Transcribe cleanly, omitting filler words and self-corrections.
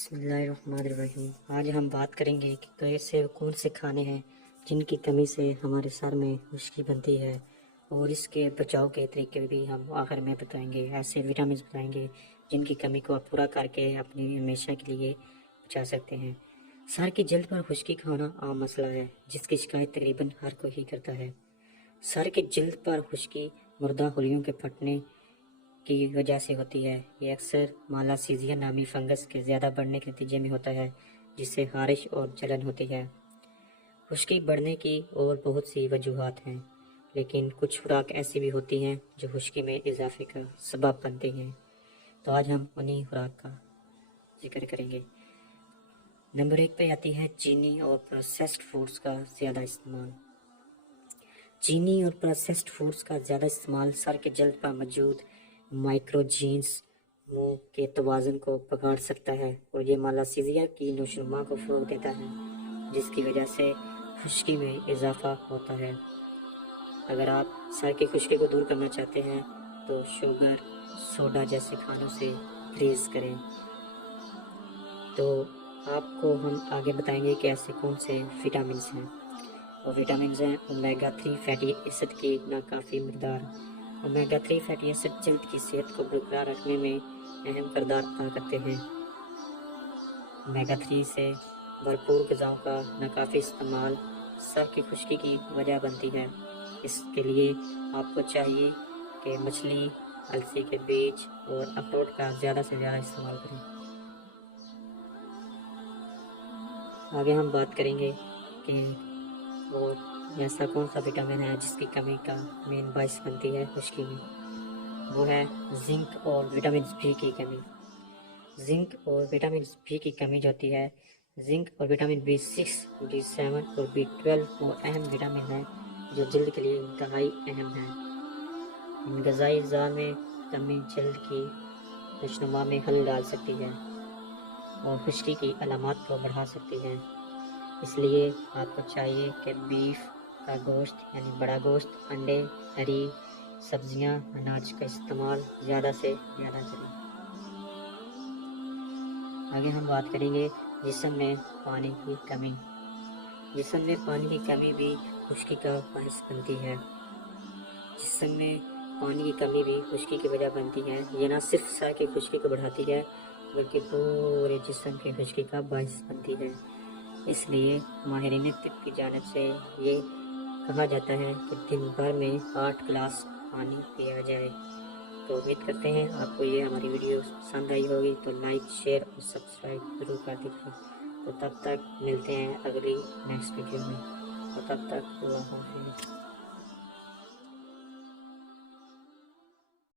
بسم اللہ الرحمن الرحیم۔ آج ہم بات کریں گے کہ ایسے کون سے کھانے ہیں جن کی کمی سے ہمارے سر میں خشکی بنتی ہے، اور اس کے بچاؤ کے طریقے بھی ہم آخر میں بتائیں گے۔ ایسے وٹامنز بتائیں گے جن کی کمی کو آپ پورا کر کے اپنی ہمیشہ کے لیے بچا سکتے ہیں۔ سر کی جلد پر خشکی کا ہونا عام مسئلہ ہے جس کی شکایت تقریباً ہر کوئی ہی کرتا ہے۔ سر کی جلد پر خشکی مردہ خلیوں کے پھٹنے کی وجہ سے ہوتی ہے۔ یہ اکثر مالاسیزیا نامی فنگس کے زیادہ بڑھنے کے نتیجے میں ہوتا ہے، جس سے خارش اور جلن ہوتی ہے۔ خشکی بڑھنے کی اور بہت سی وجوہات ہیں، لیکن کچھ خوراک ایسی بھی ہوتی ہیں جو خشکی میں اضافے کا سبب بنتی ہیں۔ تو آج ہم انہی خوراک کا ذکر کریں گے۔ نمبر 1 پہ آتی ہے چینی اور پروسیسڈ فوڈز کا زیادہ استعمال۔ چینی اور پروسیسڈ فوڈز کا زیادہ استعمال سر کے جلد پر موجود مائکروجینز منہ کے توازن کو بگاڑ سکتا ہے، اور یہ مالاسیزیا کی نشوونما کو فروغ دیتا ہے، جس کی وجہ سے خشکی میں اضافہ ہوتا ہے۔ اگر آپ سر کی خشکی کو دور کرنا چاہتے ہیں تو شوگر، سوڈا جیسے کھانوں سے پرہیز کریں۔ تو آپ کو ہم آگے بتائیں گے کہ ایسے کون سے وٹامنز ہیں۔ اور وٹامنز ہیں اومیگا 3 فیٹی ایسڈ کی ناکافی مقدار۔ اومیگا 3 فیٹی ایسڈ جلد کی صحت کو برقرار رکھنے میں اہم کردار ادا کرتے ہیں۔ اومیگا 3 سے بھرپور غذاؤں کا ناکافی استعمال سر کی خشکی کی وجہ بنتی ہے۔ اس کے لیے آپ کو چاہیے کہ مچھلی، السی کے بیج اور اخروٹ کا زیادہ سے زیادہ استعمال کریں۔ آگے ہم بات کریں گے کہ اور ایسا کون سا وٹامن ہے جس کی کمی کا مین باعث بنتی ہے خشکی میں۔ وہ ہے زنک اور وٹامن بی کی کمی۔ زنک اور وٹامن بی کی کمی جو ہوتی ہے، زنک اور وٹامن B6، B7 اور B12 وہ اہم وٹامن ہیں جو جلد کے لیے انتہائی اہم ہیں۔ ان غذائی اجزاء میں کمی جلد کی نشوونما میں خلل ڈال سکتی ہے اور خشکی کی علامات کو بڑھا سکتی ہے۔ اس لیے آپ کو چاہیے کہ بیف کا گوشت یعنی بڑا گوشت، انڈے، ہری سبزیاں، اناج کا استعمال زیادہ سے زیادہ کریں۔ آگے ہم بات کریں گے جسم میں پانی کی کمی۔ جسم میں پانی کی کمی بھی خشکی کا باعث بنتی ہے۔ جسم میں پانی کی کمی بھی خشکی کی وجہ بنتی ہے۔ یہ نہ صرف سر کی خشکی کو بڑھاتی ہے بلکہ پورے جسم کی خشکی کا باعث بنتی ہے۔ اس لیے ماہرین طب کی جانب سے یہ کہا جاتا ہے کہ دن بھر میں 8 گلاس پانی پیا جائے۔ تو امید کرتے ہیں آپ کو یہ ہماری ویڈیو پسند آئی ہوگی، تو لائک، شیئر اور سبسکرائب ضرور کر دیجیے۔ تو تب تک ملتے ہیں اگلی نیکسٹ ویڈیو میں، تو تب تک اللہ حافظ۔